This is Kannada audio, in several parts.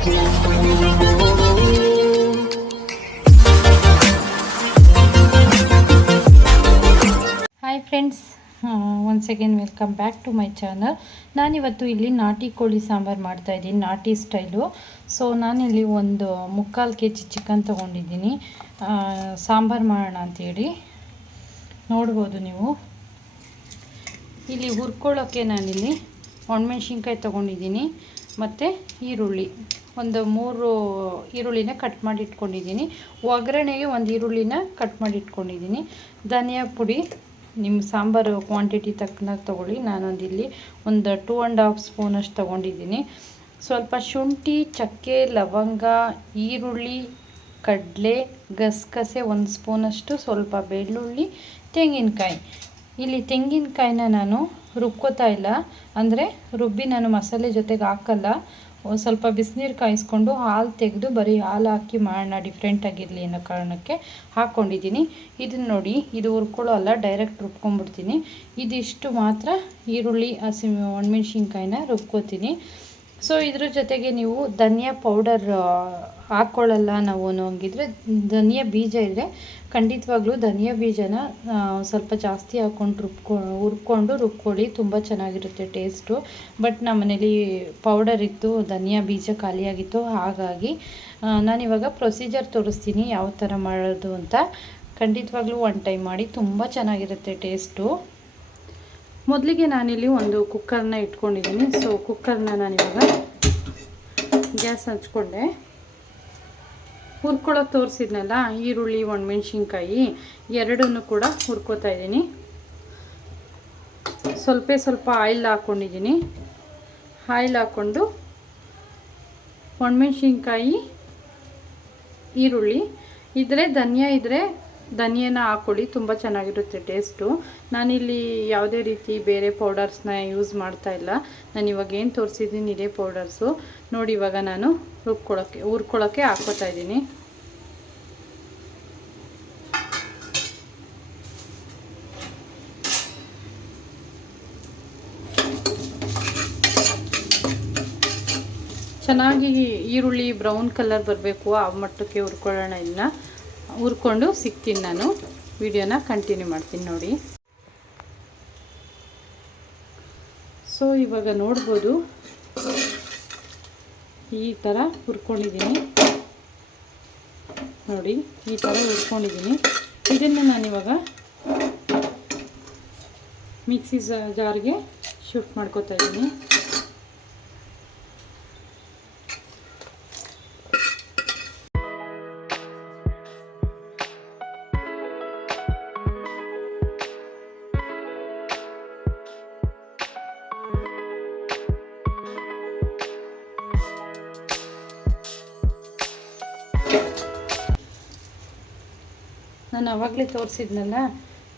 Hi friends once again welcome back to my channel ನಾನಿವತ್ತು ಇಲ್ಲಿ ನಾಟಿ ಕೋಳಿ ಸಾಂಬಾರು ಮಾಡ್ತಾಯಿದ್ದೀನಿ ನಾಟಿ ಸ್ಟೈಲು. ಸೊ ನಾನಿಲ್ಲಿ ಒಂದು ಮುಕ್ಕಾಲು ಕೆ ಜಿ ಚಿಕನ್ ತೊಗೊಂಡಿದ್ದೀನಿ. ಸಾಂಬಾರು ಮಾಡೋಣ ಅಂಥೇಳಿ ನೋಡ್ಬೋದು ನೀವು. ಇಲ್ಲಿ ಹುರ್ಕೊಳ್ಳೋಕ್ಕೆ ನಾನಿಲ್ಲಿ ಒಣಮೆಣ್ಸಿನ್ಕಾಯಿ ತೊಗೊಂಡಿದ್ದೀನಿ. ಮತ್ತು ಈರುಳ್ಳಿ. ಒಂದು ಮೂರು ಈರುಳ್ಳಿನ ಕಟ್ ಮಾಡಿ ಇಟ್ಕೊಂಡಿದ್ದೀನಿ. ಒಗ್ಗರಣೆಗೆ ಒಂದು ಈರುಳ್ಳಿನ ಕಟ್ ಮಾಡಿ ಇಟ್ಕೊಂಡಿದ್ದೀನಿ. ಧನಿಯಾ ಪುಡಿ ನಿಮ್ಮ ಸಾಂಬಾರು ಕ್ವಾಂಟಿಟಿ ತಕ್ಕನಾಗಿ ತೊಗೊಳ್ಳಿ. ನಾನೊಂದು ಇಲ್ಲಿ ಒಂದು ಟೂ ಆ್ಯಂಡ್ ಹಾಫ್ ಸ್ಪೂನಷ್ಟು ತೊಗೊಂಡಿದ್ದೀನಿ. ಸ್ವಲ್ಪ ಶುಂಠಿ, ಚಕ್ಕೆ, ಲವಂಗ, ಈರುಳ್ಳಿ, ಕಡಲೆ, ಗಸಗಸೆ ಒಂದು ಸ್ಪೂನಷ್ಟು ಸ್ವಲ್ಪ ಬೆಳ್ಳುಳ್ಳಿ, ತೆಂಗಿನಕಾಯಿ. ಇಲ್ಲಿ ತೆಂಗಿನಕಾಯಿನ ನಾನು ರುಬ್ಕೋತಾ ಇಲ್ಲ. ಅಂದರೆ ರುಬ್ಬಿ ನಾನು ಮಸಾಲೆ ಜೊತೆಗೆ ಹಾಕಲ್ಲ. ಸ್ವಲ್ಪ ಬಿಸಿನೀರು ಕಾಯಿಸ್ಕೊಂಡು ಹಾಲು ತೆಗೆದು ಬರೀ ಹಾಲು ಹಾಕಿ ಮಾಡೋಣ ಡಿಫ್ರೆಂಟಾಗಿರಲಿ ಅನ್ನೋ ಕಾರಣಕ್ಕೆ ಹಾಕ್ಕೊಂಡಿದ್ದೀನಿ ಇದನ್ನು ನೋಡಿ, ಇದು ಹುರ್ಕೊಳ್ಳೋ ಅಲ್ಲ ಡೈರೆಕ್ಟ್ ರುಬ್ಕೊಂಡ್ಬಿಡ್ತೀನಿ. ಇದಿಷ್ಟು ಮಾತ್ರ ಈರುಳ್ಳಿ, ಹಸಿ ಒಣಮೆಣ್ಸಿನ್ಕಾಯಿನ ರುಬ್ಕೋತೀನಿ. ಸೊ ಇದ್ರ ಜೊತೆಗೆ ನೀವು ಧನಿಯಾ ಪೌಡರ್ ಹಾಕ್ಕೊಳ್ಳಲ್ಲ ನಾವು ಅನ್ನೋಂಗಿದ್ರೆ ಧನಿಯಾ ಬೀಜ ಇದ್ದರೆ ಖಂಡಿತವಾಗ್ಲೂ ಧನಿಯಾ ಬೀಜನ ಸ್ವಲ್ಪ ಜಾಸ್ತಿ ಹಾಕ್ಕೊಂಡು ರುಬ್ಕೊ, ಹುರ್ಕೊಂಡು ರುಬ್ಕೊಳ್ಳಿ, ತುಂಬ ಚೆನ್ನಾಗಿರುತ್ತೆ ಟೇಸ್ಟು ಬಟ್ ನಮ್ಮ ಮನೇಲಿ ಪೌಡರ್ ಇತ್ತು, ಧನಿಯಾ ಬೀಜ ಖಾಲಿಯಾಗಿತ್ತು, ಹಾಗಾಗಿ ನಾನಿವಾಗ ಪ್ರೊಸೀಜರ್ ತೋರಿಸ್ತೀನಿ ಯಾವ ಥರ ಮಾಡೋದು ಅಂತ. ಖಂಡಿತವಾಗ್ಲೂ ಒನ್ ಟೈಮ್ ಮಾಡಿ, ತುಂಬ ಚೆನ್ನಾಗಿರುತ್ತೆ ಟೇಸ್ಟು ಮೊದಲಿಗೆ ನಾನಿಲ್ಲಿ ಒಂದು ಕುಕ್ಕರ್ನ ಇಟ್ಕೊಂಡಿದ್ದೀನಿ. ಸೊ ಕುಕ್ಕರ್ನ ಇವಾಗ ಗ್ಯಾಸ್ ಹಚ್ಕೊಂಡೆ. ಹುರ್ಕೊಳ್ಳೋಕೆ ತೋರಿಸಿದ್ನಲ್ಲ, ಈರುಳ್ಳಿ, ಒಣಮೆಣ್ಸಿನ್ಕಾಯಿ, ಎರಡನ್ನೂ ಕೂಡ ಹುರ್ಕೋತಾ ಇದ್ದೀನಿ. ಸ್ವಲ್ಪ ಸ್ವಲ್ಪ ಆಯಿಲ್ ಹಾಕ್ಕೊಂಡಿದ್ದೀನಿ ಆಯಿಲ್ ಹಾಕ್ಕೊಂಡು ಒಣಮೆಣ್ಸಿನ್ಕಾಯಿ, ಈರುಳ್ಳಿ ಇದ್ದರೆ ಧನಿಯಾ ಇದ್ದರೆ ಧನಿಯನ ಹಾಕ್ಕೊಳ್ಳಿ ತುಂಬ ಚೆನ್ನಾಗಿರುತ್ತೆ ಟೇಸ್ಟು ನಾನಿಲ್ಲಿ ಯಾವುದೇ ರೀತಿ ಬೇರೆ ಪೌಡರ್ಸ್ನ ಯೂಸ್ ಮಾಡ್ತಾ ಇಲ್ಲ. ನಾನು ಇವಾಗ ಏನು ತೋರಿಸಿದ್ದೀನಿ ಇದೇ ಪೌಡರ್ಸು ನೋಡಿ ಇವಾಗ ನಾನು ರುಬ್ಕೊಳ್ಳೋಕ್ಕೆ ಹುರ್ಕೊಳ್ಳೋಕ್ಕೆ ಹಾಕ್ಕೋತಾ ಇದ್ದೀನಿ. ಚೆನ್ನಾಗಿ ಈರುಳ್ಳಿ ಬ್ರೌನ್ ಕಲರ್ ಬರಬೇಕು, ಆ ಮಟ್ಟಕ್ಕೆ ಹುರ್ಕೊಳ್ಳೋಣ ಇದನ್ನ ಹುರ್ಕೊಂಡು ಸಿಗ್ತೀನಿ ನಾನು. ವಿಡಿಯೋನ ಕಂಟಿನ್ಯೂ ಮಾಡ್ತೀನಿ ನೋಡಿ. ಸೊ ಇವಾಗ ನೋಡ್ಬೋದು ಈ ಥರ ಹುರ್ಕೊಂಡಿದ್ದೀನಿ. ನೋಡಿ, ಈ ಥರ ಹುರ್ಕೊಂಡಿದ್ದೀನಿ. ಇದನ್ನು ನಾನಿವಾಗ ಮಿಕ್ಸಿ ಜಾರ್ಗೆ ಶಿಫ್ಟ್ ಮಾಡ್ಕೋತಾ ಇದ್ದೀನಿ. ನಾನು ಆವಾಗಲೇ ತೋರಿಸಿದ್ನಲ್ಲ,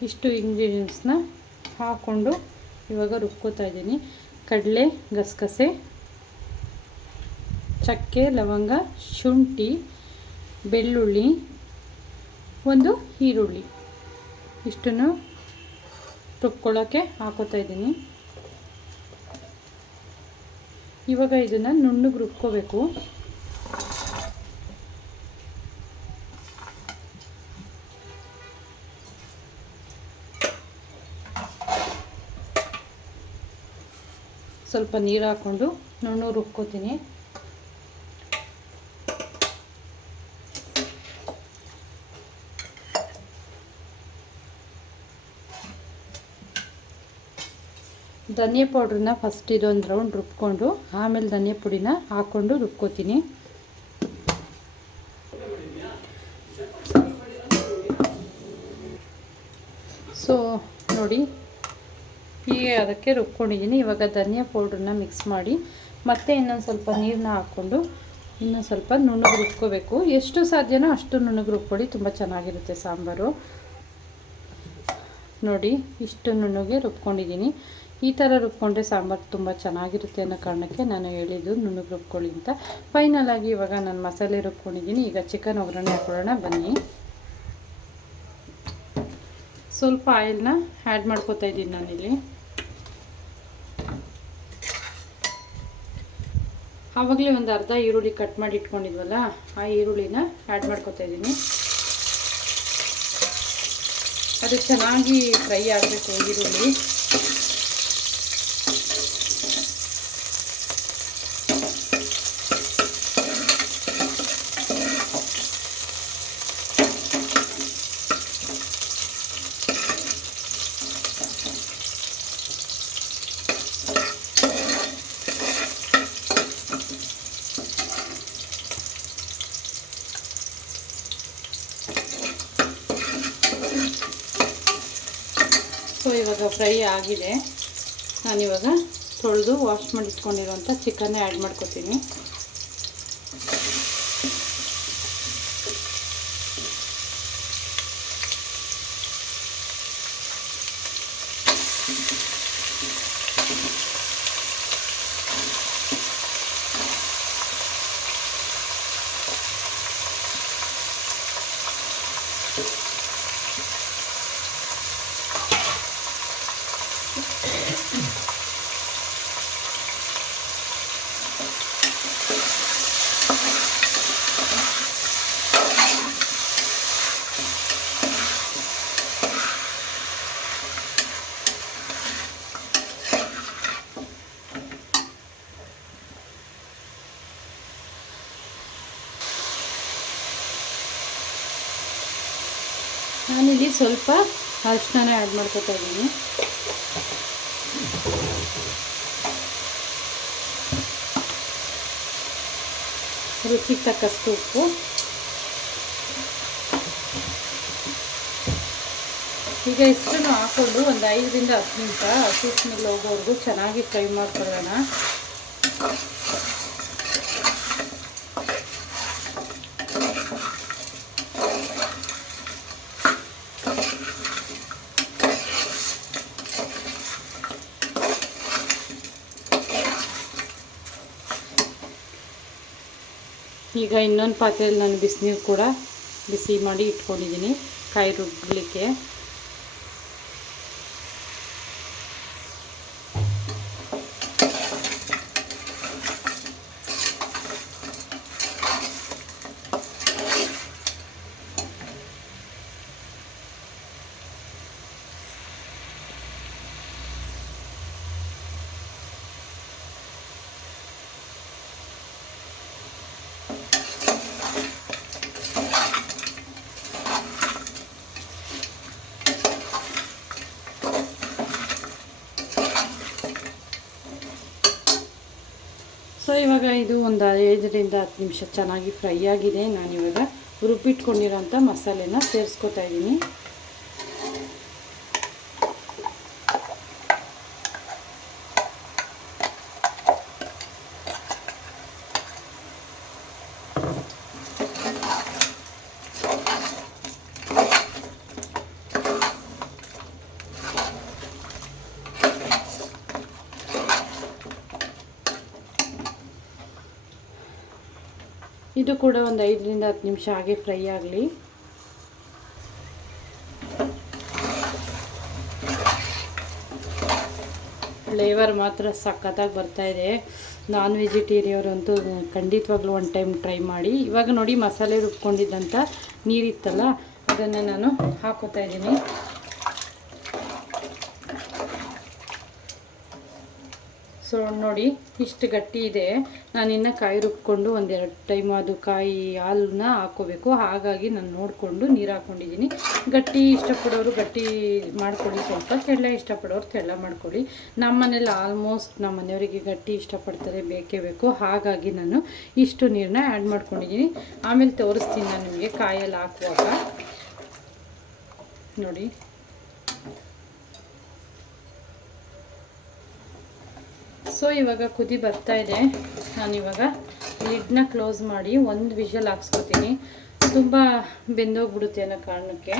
ಇಷ್ಟು ಇಂಗ್ರೀಡಿಯೆಂಟ್ಸ್ನ ಹಾಕ್ಕೊಂಡು ಇವಾಗ ರುಬ್ಕೋತಾ ಇದ್ದೀನಿ. ಕಡಲೆ, ಗಸಗಸೆ, ಚಕ್ಕೆ, ಲವಂಗ, ಶುಂಠಿ, ಬೆಳ್ಳುಳ್ಳಿ, ಒಂದು ಈರುಳ್ಳಿ. ಇಷ್ಟನ್ನು ರುಬ್ಕೊಳ್ಳೋಕ್ಕೆ ಹಾಕೋತಾ ಇದ್ದೀನಿ. ಇವಾಗ ಇದನ್ನು ನುಣ್ಣಗೆ ರುಬ್ಕೋಬೇಕು. ಸ್ವಲ್ಪ ನೀರು ಹಾಕ್ಕೊಂಡು ನುಣ್ಣು ರುಬ್ಕೋತೀನಿ. ಧನಿಯಾ ಪೌಡ್ರನ್ನ ಫಸ್ಟ್ ಇದೊಂದು ರೌಂಡ್ ರುಬ್ಕೊಂಡು ಆಮೇಲೆ ಧನಿಯಾ ಪುಡಿನ ಹಾಕ್ಕೊಂಡು ರುಬ್ಕೋತೀನಿ ಸೊ ನೋಡಿ ಹೀಗೆ ಅದಕ್ಕೆ ರುಬ್ಕೊಂಡಿದ್ದೀನಿ. ಇವಾಗ ಧನಿಯಾ ಪೌಡ್ರನ್ನ ಮಿಕ್ಸ್ ಮಾಡಿ, ಮತ್ತೆ ಇನ್ನೊಂದು ಸ್ವಲ್ಪ ನೀರನ್ನ ಹಾಕ್ಕೊಂಡು ಇನ್ನೊಂದು ಸ್ವಲ್ಪ ನುಣ್ಣಗೆ ರುಬ್ಕೋಬೇಕು. ಎಷ್ಟು ಸಾಧ್ಯನೋ ಅಷ್ಟು ನುಣ್ಣಗೆ ರುಬ್ಕೊಡಿ ತುಂಬ ಚೆನ್ನಾಗಿರುತ್ತೆ ಸಾಂಬಾರು. ನೋಡಿ, ಇಷ್ಟು ನುಣ್ಣಗೆ ರುಬ್ಕೊಂಡಿದ್ದೀನಿ. ಈ ಥರ ರುಬ್ಕೊಂಡ್ರೆ ಸಾಂಬಾರು ತುಂಬ ಚೆನ್ನಾಗಿರುತ್ತೆ ಅನ್ನೋ ಕಾರಣಕ್ಕೆ ನಾನು ಹೇಳಿದ್ದು ನುಣ್ಣಗೆ ರುಬ್ಕೊಳ್ಳಿ ಅಂತ. ಫೈನಲ್ ಆಗಿ ಇವಾಗ ನಾನು ಮಸಾಲೆ ರುಬ್ಕೊಂಡಿದ್ದೀನಿ. ಈಗ ಚಿಕನ್ ಒಗ್ಗರಣೆ ಹಾಕೊಳ್ಳೋಣ, ಬನ್ನಿ. ಸ್ವಲ್ಪ ಆಯಿಲ್ನ ಆ್ಯಡ್ ಮಾಡ್ಕೋತಾ ಇದ್ದೀನಿ ನಾನಿಲ್ಲಿ. ಆವಾಗಲೇ ಒಂದು ಅರ್ಧ ಈರುಳ್ಳಿ ಕಟ್ ಮಾಡಿ ಇಟ್ಕೊಂಡಿದ್ವಲ್ಲ, ಆ ಈರುಳ್ಳಿನ ಆ್ಯಡ್ ಮಾಡ್ಕೊತಾ ಇದ್ದೀನಿ. ಅದು ಚೆನ್ನಾಗಿ ಫ್ರೈ ಆಗಬೇಕು ಈರುಳ್ಳಿ ಸೊ ಇವಾಗ ಫ್ರೈ ಆಗಿದೆ. ನಾನಿವಾಗ ತೊಳೆದು ವಾಶ್ ಮಾಡಿ ಚಿಕನ್ನೇ ಚಿಕನ್ನ ಆ್ಯಡ್ ಮಾಡ್ಕೊತೀನಿ. ನಾನಿಲ್ಲಿ ಸ್ವಲ್ಪ ಅರಿಶಿನ ಆ್ಯಡ್ ಮಾಡ್ಕೊತಾ ಇದ್ದೀನಿ. ರುಚಿ ತಕ್ಕಷ್ಟು ಉಪ್ಪು. ಈಗ ಇಷ್ಟನ್ನು ಹಾಕೊಂಡು ಒಂದು ಐದರಿಂದ ಹತ್ತು ನಿಮಿಷ ಹಸಿ ಸ್ಮೆಲ್ ಹೋಗೋವರೆಗೂ ಚೆನ್ನಾಗಿ ಫ್ರೈ ಮಾಡ್ಕೊಳ್ಳೋಣ. ಈಗ ಇನ್ನೊಂದು ಪಾತ್ರೆಯಲ್ಲಿ ನಾನು ಬಿಸಿನೀರು ಕೂಡ ಬಿಸಿ ಮಾಡಿ ಇಟ್ಕೊಂಡಿದ್ದೀನಿ. ಕಾಯಿ ರುಬ್ಬಲಿಕ್ಕೆ ಸೊ ಇವಾಗ ಇದು ಒಂದು ಐದರಿಂದ ಹತ್ತು ನಿಮಿಷ ಚೆನ್ನಾಗಿ ಫ್ರೈ ಆಗಿದೆ. ನಾನಿವಾಗ ರುಬ್ಬಿಟ್ಕೊಂಡಿರೋಂಥ ಮಸಾಲೆನ ಸೇರಿಸ್ಕೊತಾ ಇದ್ದೀನಿ. ಇದು ಕೂಡ ಒಂದು ಐದರಿಂದ ಹತ್ತು ನಿಮಿಷ ಹಾಗೆ ಫ್ರೈ ಆಗಲಿ. ಫ್ಲೇವರ್ ಮಾತ್ರ ಸಖತ್ತಾಗಿ ಬರ್ತಾ ಇದೆ. ನಾನ್ ವೆಜಿಟೇರಿಯವ್ರಂತೂ ಖಂಡಿತವಾಗ್ಲೂ ಒಂದು ಟೈಮ್ ಟ್ರೈ ಮಾಡಿ. ಇವಾಗ ನೋಡಿ ಮಸಾಲೆ ರುಬ್ಕೊಂಡಿದ್ದಂಥ ನೀರಿತ್ತಲ್ಲ, ಅದನ್ನು ನಾನು ಹಾಕೋತಾ ಇದ್ದೀನಿ. ಸೊ ನೋಡಿ, ಇಷ್ಟು ಗಟ್ಟಿ ಇದೆ. ನಾನು ಇನ್ನು ಕಾಯಿ ರುಬ್ಕೊಂಡು ಒಂದೆರಡು ಟೈಮ್ ಅದು ಕಾಯಿ ಹಾಲನ್ನ ಹಾಕೋಬೇಕು ಹಾಗಾಗಿ ನಾನು ನೋಡಿಕೊಂಡು ನೀರು ಹಾಕ್ಕೊಂಡಿದ್ದೀನಿ ಗಟ್ಟಿ ಇಷ್ಟಪಡೋರು ಗಟ್ಟಿ ಮಾಡ್ಕೊಳ್ಳಿ ಸ್ವಲ್ಪ. ತೆಳ್ಳ ಇಷ್ಟಪಡೋರು ತೆಳ್ಳ ಮಾಡ್ಕೊಳ್ಳಿ ನಮ್ಮ ಮನೇಲಿ ಆಲ್ಮೋಸ್ಟ್ ನಮ್ಮ ಮನೆಯವರಿಗೆ ಗಟ್ಟಿ ಇಷ್ಟಪಡ್ತಾರೆ, ಬೇಕೇ ಬೇಕು. ಹಾಗಾಗಿ ನಾನು ಇಷ್ಟು ನೀರನ್ನ ಆ್ಯಡ್ ಮಾಡ್ಕೊಂಡಿದ್ದೀನಿ ಆಮೇಲೆ ತೋರಿಸ್ತೀನಿ ನಾನು ನಿಮಗೆ ಕಾಯಲ್ಲಿ ಹಾಕುವಾಗ. ನೋಡಿ. ಸೊ ಇವಾಗ ಕುದಿ ಬರ್ತಾ ಇದೆ. ನಾನು ಇವಾಗ ಲಿಡ್ನ ಕ್ಲೋಸ್ ಮಾಡಿ ಒಂದು ವಿಷಲ್ ಹಾಕ್ಸ್ಕೊತೀನಿ. ತುಂಬ ಬೆಂದೋಗ್ಬಿಡುತ್ತೆ ಅನ್ನೋ ಕಾರಣಕ್ಕೆ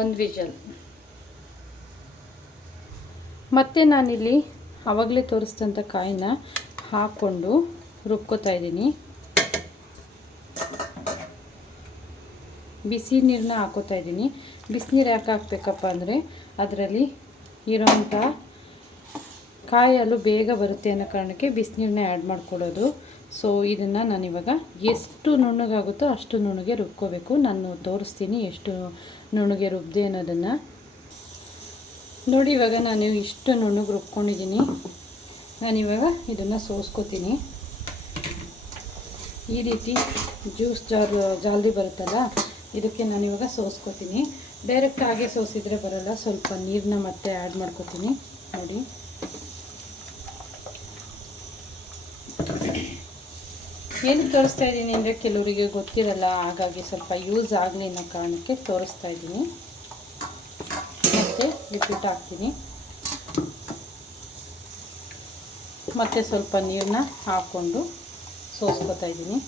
ಒಂದು ವಿಷಲ್. ಮತ್ತು ನಾನಿಲ್ಲಿ ಆವಾಗಲೇ ತೋರಿಸಿದಂಥ ಕಾಯಿನ ಹಾಕ್ಕೊಂಡು ರುಬ್ಕೋತಾ ಇದ್ದೀನಿ. ಬಿಸಿ ನೀರನ್ನ ಹಾಕೋತಾ ಇದ್ದೀನಿ. ಬಿಸಿನೀರು ಯಾಕೆ ಹಾಕ್ಬೇಕಪ್ಪ ಅಂದರೆ ಅದರಲ್ಲಿ ಇರೋಂಥ ಕಾಯಿ ಹಾಲು ಬೇಗ ಬರುತ್ತೆ ಅನ್ನೋ ಕಾರಣಕ್ಕೆ ಬಿಸಿನೀರನ್ನ ಆ್ಯಡ್ ಮಾಡ್ಕೊಳ್ಳೋದು. ಸೊ ಇದನ್ನು ನಾನಿವಾಗ ಎಷ್ಟು ನುಣ್ಣಗಾಗುತ್ತೋ ಅಷ್ಟು ನುಣ್ಣಗೆ ರುಬ್ಕೋಬೇಕು. ನಾನು ತೋರಿಸ್ತೀನಿ ಎಷ್ಟು ನುಣ್ಣಗೆ ರುಬ್ದೆ ಅನ್ನೋದನ್ನು. ನೋಡಿ, ಇವಾಗ ನಾನು ಇಷ್ಟು ನುಣ್ಣಗೆ ರುಬ್ಕೊಂಡಿದ್ದೀನಿ. ನಾನಿವಾಗ ಇದನ್ನು ಸೋಸ್ಕೋತೀನಿ. ಈ ರೀತಿ ಜ್ಯೂಸ್ ಜಾರ್ ಜಾಲ್ದಿ ಬರುತ್ತಲ್ಲ, ಇದಕ್ಕೆ ನಾನಿವಾಗ ಸೋಸ್ಕೋತೀನಿ. ಡೈರೆಕ್ಟ್ ಹಾಗೆ ಸೋಸಿದರೆ ಬರೋಲ್ಲ. ಸ್ವಲ್ಪ ನೀರನ್ನ ಮತ್ತೆ ಆ್ಯಡ್ ಮಾಡ್ಕೋತೀನಿ. ನೋಡಿ. ಏನು ತೋರಿಸ್ತಾ ಇದ್ದೀನಿ ಅಂದರೆ ಕೆಲವರಿಗೆ ಗೊತ್ತಿರಲ್ಲ, ಹಾಗಾಗಿ ಸ್ವಲ್ಪ ಯೂಸ್ ಆಗಲಿ ಅನ್ನೋ ಕಾರಣಕ್ಕೆ ತೋರಿಸ್ತಾ ಇದ್ದೀನಿ. ಮತ್ತೆ ರಿಪೀಟ್ ಹಾಕ್ತೀನಿ. ಮತ್ತೆ ಸ್ವಲ್ಪ ನೀರನ್ನ ಹಾಕ್ಕೊಂಡು ಸೋಸ್ಕೋತಾ ಇದ್ದೀನಿ.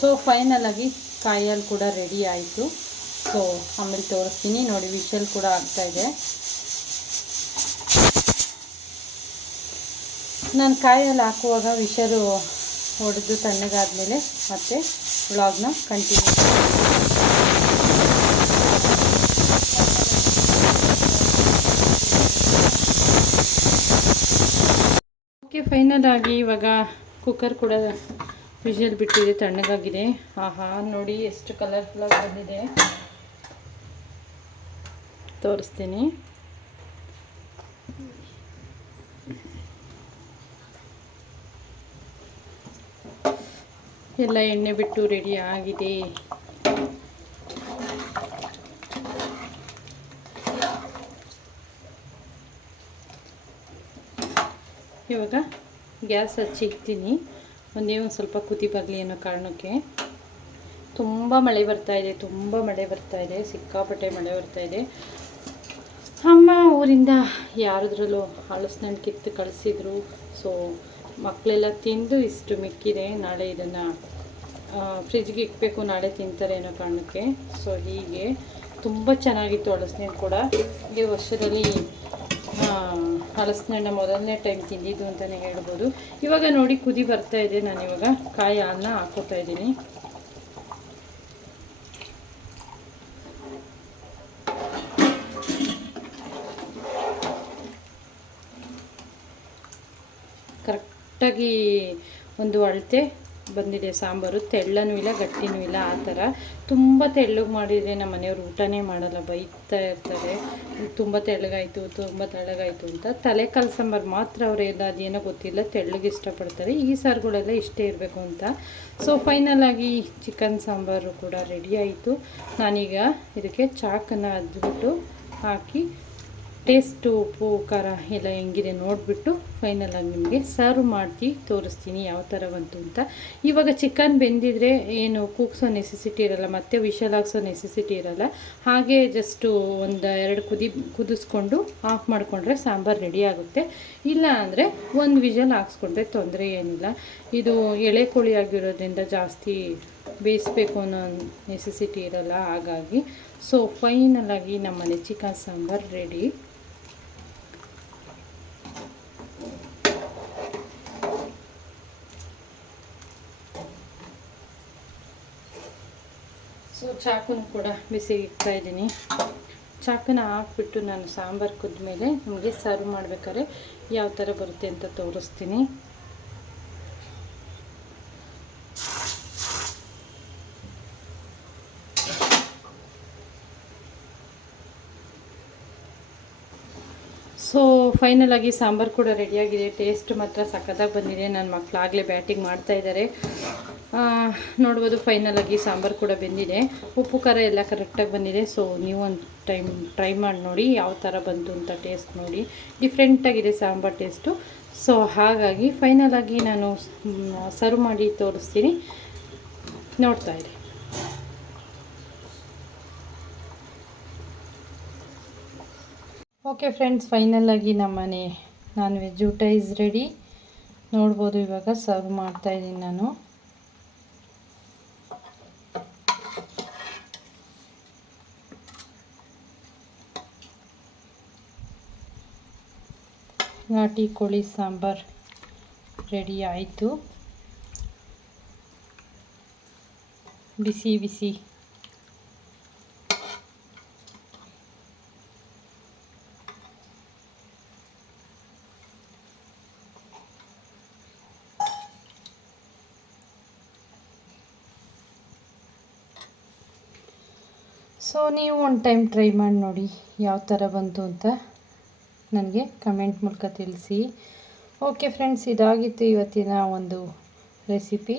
ಸೊ ಫೈನಲ್ ಆಗಿ ಕಾಯಲ್ಲಿ ಕೂಡ ರೆಡಿ ಆಯಿತು. ಸೊ ಆಮೇಲೆ ತೋರಿಸ್ತೀನಿ. ನೋಡಿ ವಿಷಲ್ ಕೂಡ ಆಗ್ತಾ ಇದೆ. ನಾನು ಕಾಯಲ್ಲಿ ಹಾಕುವಾಗ ವಿಷರು ಹೊಡೆದು ತಣ್ಣಗಾದ್ಮೇಲೆ ಮತ್ತೆ ವ್ಲಾಗ್ನ ಕಂಟಿನ್ಯೂ ಓಕೆ ಫೈನಲ್ ಆಗಿ ಇವಾಗ ಕುಕ್ಕರ್ ಕೂಡ ವಿಷಲ್ ಬಿಟ್ಟಿದೆ, ತಣ್ಣಗಾಗಿದೆ. ಆಹಾ, ನೋಡಿ ಎಷ್ಟು ಕಲರ್ಫುಲ್ಲಾಗಿ ಬಂದಿದೆ. ತೋರಿಸ್ತೀನಿ. ಎಲ್ಲ ಎಣ್ಣೆ ಬಿಟ್ಟು ರೆಡಿ ಆಗಿದೆ. ಇವಾಗ ಗ್ಯಾಸ್ ಹಚ್ಚಿ ಇಕ್ತೀನಿ ಒಂದೇ ಒಂದು ಸ್ವಲ್ಪ ಕುದಿ ಬರಲಿ ಅನ್ನೋ ಕಾರಣಕ್ಕೆ ತುಂಬ ಮಳೆ ಬರ್ತಾ ಇದೆ, ತುಂಬ ಮಳೆ ಬರ್ತಾ ಇದೆ, ಸಿಕ್ಕಾಪಟ್ಟೆ ಮಳೆ ಬರ್ತಾ ಇದೆ. ಅಮ್ಮ ಊರಿಂದ ಯಾರದ್ರಲ್ಲೂ ಹಳಸ್ನಣ್ ಕಿತ್ತು ಕಳಿಸಿದ್ರು. ಸೊ ಮಕ್ಕಳೆಲ್ಲ ತಿಂದು ಇಷ್ಟು ಮಿಕ್ಕಿದೆ, ನಾಳೆ ಇದನ್ನು ಫ್ರಿಜ್ಗೆ ಇಕ್ಕಬೇಕು ನಾಳೆ ತಿಂತಾರೆ ಅನ್ನೋ ಕಾರಣಕ್ಕೆ. ಸೊ ಹೀಗೆ ತುಂಬ ಚೆನ್ನಾಗಿತ್ತು ಹಲಸಿನಣ್ಣು ಕೂಡ. ಈ ವರ್ಷದಲ್ಲಿ ಹಲಸಿನಣ್ಣು ಮೊದಲನೇ ಟೈಮ್ ತಿಂದಿದ್ದು ಅಂತಲೇ ಹೇಳ್ಬೋದು. ಇವಾಗ ನೋಡಿ ಕುದಿ ಬರ್ತಾ ಇದೆ. ನಾನು ಇವಾಗ ಕಾಯಿ ಹಾಲನ್ನ ಹಾಕೋತಾ ಇದ್ದೀನಿ. ಕರೆಕ್ಟಾಗಿ ಒಂದು ಅಳತೆ ಬಂದಿದೆ, ಸಾಂಬಾರು, ತೆಳ್ಳನೂ ಇಲ್ಲ, ಗಟ್ಟಿನೂ ಇಲ್ಲ, ಆ ಥರ. ತುಂಬ ತೆಳ್ಳಗೆ ಮಾಡಿದರೆ ನಮ್ಮ ಮನೆಯವ್ರು ಊಟನೇ ಮಾಡಲ್ಲ, ಬೈತಾ ಇರ್ತಾರೆ. ತುಂಬ ತೆಳ್ಳಗಾಯಿತು ತುಂಬ ತೆಳ್ಳಗಾಯಿತು ಅಂತ. ತಲೆಕಾಲು ಸಾಂಬಾರು ಮಾತ್ರ ಅವರೆಲ್ಲ ಅದೇನೋ ಗೊತ್ತಿಲ್ಲ, ತೆಳ್ಳಗೆ ಇಷ್ಟಪಡ್ತಾರೆ. ಈ ಸಾರುಗಳೆಲ್ಲ ಇಷ್ಟೇ ಇರಬೇಕು ಅಂತ. ಸೊ ಫೈನಲ್ ಆಗಿ ಚಿಕನ್ ಸಾಂಬಾರು ಕೂಡ ರೆಡಿ ಆಯಿತು. ನಾನೀಗ ಇದಕ್ಕೆ ಚಾಕನ್ನು ಅದ್ಬಿಟ್ಟು ಹಾಕಿ ಟೇಸ್ಟು ಉಪ್ಪು ಖಾರ ಎಲ್ಲ ಹೆಂಗಿದೆ ನೋಡಿಬಿಟ್ಟು ಫೈನಲಾಗಿ ನಿಮಗೆ ಸರ್ವ್ ಮಾಡಿ ತೋರಿಸ್ತೀನಿ ಯಾವ ಥರ ಬಂತು ಅಂತ. ಇವಾಗ ಚಿಕನ್ ಬೆಂದಿದ್ರೆ ಏನು, ಕೂಗ್ಸೋ ನೆಸೆಸಿಟಿ ಇರಲ್ಲ, ಮತ್ತು ವಿಷಲ್ ಹಾಕ್ಸೋ ನೆಸೆಸಿಟಿ ಇರಲ್ಲ. ಹಾಗೆ ಜಸ್ಟು ಒಂದು ಎರಡು ಕುದಿ, ಕುದಿಸ್ಕೊಂಡು ಆಫ್ ಮಾಡಿಕೊಂಡ್ರೆ ಸಾಂಬಾರು ರೆಡಿ ಆಗುತ್ತೆ. ಇಲ್ಲ ಅಂದರೆ ಒಂದು ವಿಷಲ್ ಹಾಕ್ಸ್ಕೊಂಡ್ರೆ ತೊಂದರೆ ಏನಿಲ್ಲ. ಇದು ಎಳೆ ಕೋಳಿ ಆಗಿರೋದ್ರಿಂದ ಜಾಸ್ತಿ ಬೇಯಿಸ್ಬೇಕು ಅನ್ನೋ ನೆಸೆಸಿಟಿ ಇರಲ್ಲ ಹಾಗಾಗಿ. ಸೊ ಫೈನಲಾಗಿ ನಮ್ಮನೆ ಚಿಕನ್ ಸಾಂಬಾರು ರೆಡಿ ಸೊ ಚಾಕುನು ಕೂಡ ಬಿಸಿ ಇಡ್ತಾ ಇದ್ದೀನಿ. ಚಾಕುನ ಹಾಕ್ಬಿಟ್ಟು ನಾನು ಸಾಂಬಾರು ಕುದ್ಮೇಲೆ ನಿಮಗೆ ಸರ್ವ್ ಮಾಡ್ಬೇಕಾದ್ರೆ ಯಾವ ಥರ ಬರುತ್ತೆ ಅಂತ ತೋರಿಸ್ತೀನಿ. ಸೊ ಫೈನಲ್ ಆಗಿ ಸಾಂಬಾರು ಕೂಡ ರೆಡಿಯಾಗಿದೆ ಟೇಸ್ಟ್ ಮಾತ್ರ ಸಖತ್ತಾಗಿ ಬಂದಿದೆ. ನನ್ನ ಮಕ್ಕಳಾಗಲೇ ಬ್ಯಾಟಿಂಗ್ ಮಾಡ್ತಾ ಇದ್ದಾರೆ ನೋಡ್ಬೋದು ಫೈನಲ್ ಆಗಿ ಸಾಂಬಾರು ಕೂಡ ಬೆಂದಿದೆ. ಉಪ್ಪು, ಖಾರ ಎಲ್ಲ ಕರೆಕ್ಟಾಗಿ ಬಂದಿದೆ. ಸೊ ನೀವು ಒಂದು ಟೈಮ್ ಟ್ರೈ ಮಾಡಿ ನೋಡಿ ಯಾವ ಥರ ಬಂತು ಅಂತ ಟೇಸ್ಟ್ ನೋಡಿ. ಡಿಫ್ರೆಂಟಾಗಿದೆ ಸಾಂಬಾರು ಟೇಸ್ಟು ಸೊ ಹಾಗಾಗಿ ಫೈನಲಾಗಿ ನಾನು ಸರ್ವ್ ಮಾಡಿ ತೋರಿಸ್ತೀನಿ. ನೋಡ್ತಾ ಇರಿ. ಓಕೆ ಫ್ರೆಂಡ್ಸ್ ಫೈನಲಾಗಿ ನಮ್ಮನೆ ನಾನ್ ವೆಜ್ ಊಟ ಇಸ್ ರೆಡಿ ನೋಡ್ಬೋದು ಇವಾಗ ಸರ್ವ್ ಮಾಡ್ತಾ ಇದ್ದೀನಿ ನಾನು. ನಾಟಿ ಕೋಳಿ ಸಾಂಬಾರ್ ರೆಡಿ ಆಯಿತು. ಬಿಸಿ ಬಿಸಿ. ಸೊ ನೀವು ಒಂದು ಟೈಮ್ ಟ್ರೈ ಮಾಡಿ ನೋಡಿ ಯಾವ ಥರ ಬಂತು ಅಂತ. ನನಗೆ ಕಮೆಂಟ್ ಮೂಲಕ ತಿಳಿಸಿ. ಓಕೆ ಫ್ರೆಂಡ್ಸ್, ಇದಾಗಿತ್ತು ಇವತ್ತಿನ ಒಂದು ರೆಸಿಪಿ.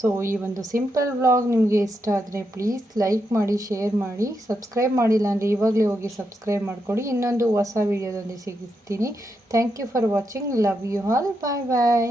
ಸೊ, ಈ ಒಂದು ಸಿಂಪಲ್ ವ್ಲಾಗ್ ನಿಮಗೆ ಇಷ್ಟ ಆದರೆ ಪ್ಲೀಸ್ ಲೈಕ್ ಮಾಡಿ, ಶೇರ್ ಮಾಡಿ. ಸಬ್ಸ್ಕ್ರೈಬ್ ಮಾಡಿಲ್ಲ ಅಂದರೆ ಇವಾಗಲೇ ಹೋಗಿ ಸಬ್ಸ್ಕ್ರೈಬ್ ಮಾಡಿಕೊಡಿ. ಇನ್ನೊಂದು ಹೊಸ ವೀಡಿಯೋದೊಂದಿಗೆ ಸಿಗ್ತೀನಿ. Thank you for watching. Love you all. Bye bye.